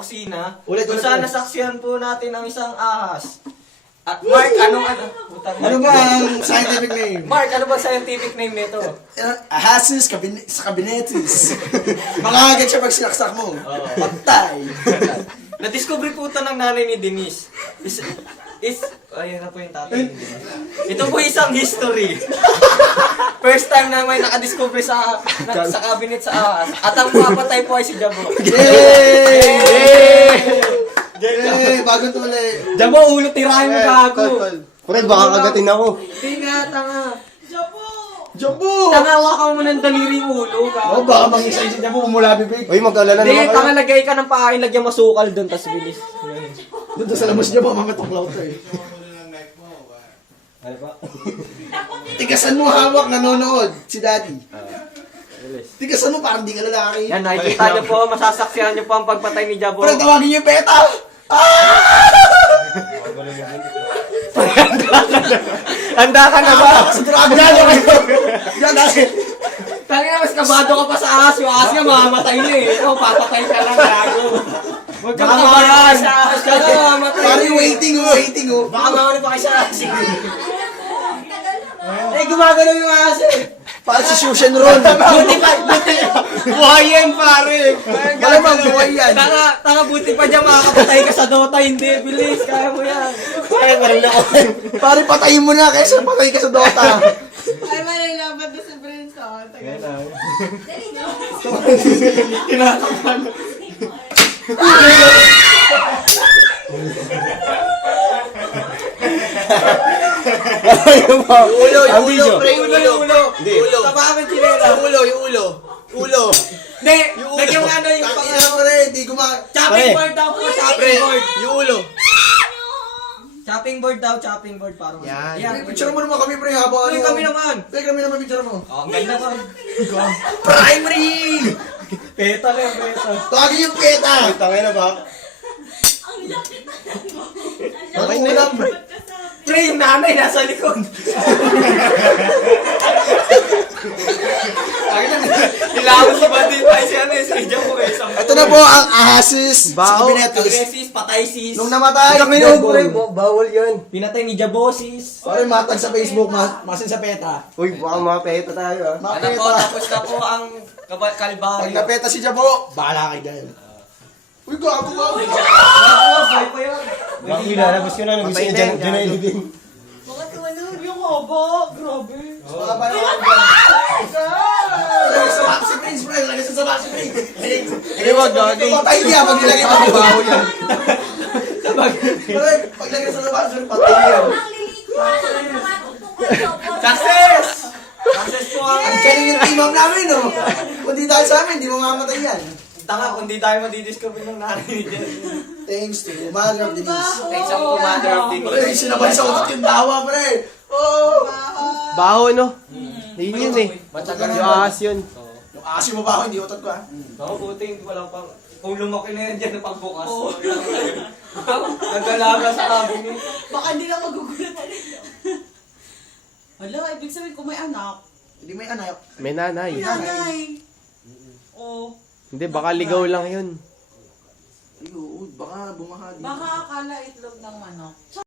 kusina. Ulit, Kung ulit, saan ulit. nasaksihan po natin ang isang ahas. At Mark, Putang Ano ba ang scientific name? Mark, ano ba scientific name nito? Ahasis sa kabinetis. Makakagat siya pag sinaksak mo. Pagtay. Na-discover po ito ng nanay ni Denise. Ayun na po yung tatay ni Denise. Ito po isang history. First time na may nakadiscover sa cabinet sa ahas. At ang papatay po ay si Jabo. Yay! Bagong tuli. Jabo, ulo tirahin mo gago. Pre, baka kagatin ako. Tinga, tanga. Jabo! Tangawa ka mo ng daliri ulo, gago. Baka mangisay si Jabo umula bibig. Uy, mag-alala Hindi, naman kayo. tanga lagay ka ng pahain, lagyan masukal doon, tas bilis. Doon sa labas niya ba, mamatuklaw to eh. Ano ba? Tigasan mo hawak, nanonood, si Daddy. Tigasan mo, parang di ka lalaki. Yan, nakikita niyo po, masasaksihan niyo po ang pagpatay ni Jabo. Parang tawagin niyo yung peta! Handa ka na ba? Sigurado na kayo! Yan, dahil. Tangina, mas kabado ka pa sa ahas. Yung ahas nga mamamatay na eh. Ikaw, papatay ka lang, gago. Huwag kang kabayan sa ahas ka na, mamatay. Parang waiting oh. Baka mauna pa kayo sa ahas. Eh, gumagalaw yung ahas eh. Parang si Shushan Ron. Buti. Buhay yan, pare. Malamang buhay yan. Tanga, buti pa dyan makakapatay ka sa Dota. Hindi, bilis, kaya mo yan. Ay, parang ako. Pare, patayin mo na kaysa patay ka sa Dota. Ay, malalaban doon sa Brenson. Kinakapan. Ulo, Ang video. pre, ulo. Hindi. Tapakan chinela. Yung ulo. Hindi, lagyan mo ano yung Ina mo rin, hindi ko chopping board daw po, chopping board. Yung ulo. Chopping board daw, chopping board parang. Pre, picture mo naman kami, pre, habang Uy, kami naman. Pre, kami naman picture mo. Oh, ang ganda pa. Primary! Peta na yung peta. Tawagin yung peta! Tangay na ba? Okay na lang, pre. Pre, yung nanay nasa likod. Ilawin si Bandi pa si ano eh, si Jabo eh. Ito na po ang ahasis sa kabinetis. Agresis, patay sis. Nung namatay, Bawal yan. Pinatay ni Jabo sis. Pare, matag sa Facebook, masin sa peta. Uy, baka mapeta tayo ah. Ano po, Mapeta. tapos na po ang Pag kalbaryo. napeta si Jabo, bahala kay Gael. Uy, gago ba? Buhay pa yun. Baka ilalabas ko na, nabisi na dyan na ilibing. Bakit tumalun yung haba? Grabe. Baka ba naman Lagay sa box si Prince, pre. Lagay sa box si Prince. Hindi, wag gagi. Patay niya pag nilagay mo ang baho yan. Pare, pag lagay sa box, patay niya. Success! Success po ang... Ang galing yung team up namin, no? Kung di dahil sa amin, di mamamatay yan. Tanga, kung di tayo madidiscover ng nanay ni Jen. Thanks to Mother of Denise. Thanks ang commander of the Pre, sinabay sa utak yung tawa, pre. Oh! Baho, no? Yun yun eh. Matsagan Yung ahas yun. Yung asim mo ba ako, hindi utot ko, ha? Ako buti, hindi ko lang pang... Kung lumaki na yan dyan ng pagbukas. Nagalaga sa cabinet. Baka hindi lang magugulatan nito. Hala, ibig sabihin kung may anak. Hindi may anak. May nanay. Nanay. Oh, Hindi, baka ligaw lang yun. Ay, oo, baka bumahagi. baka akala itlog ng manok.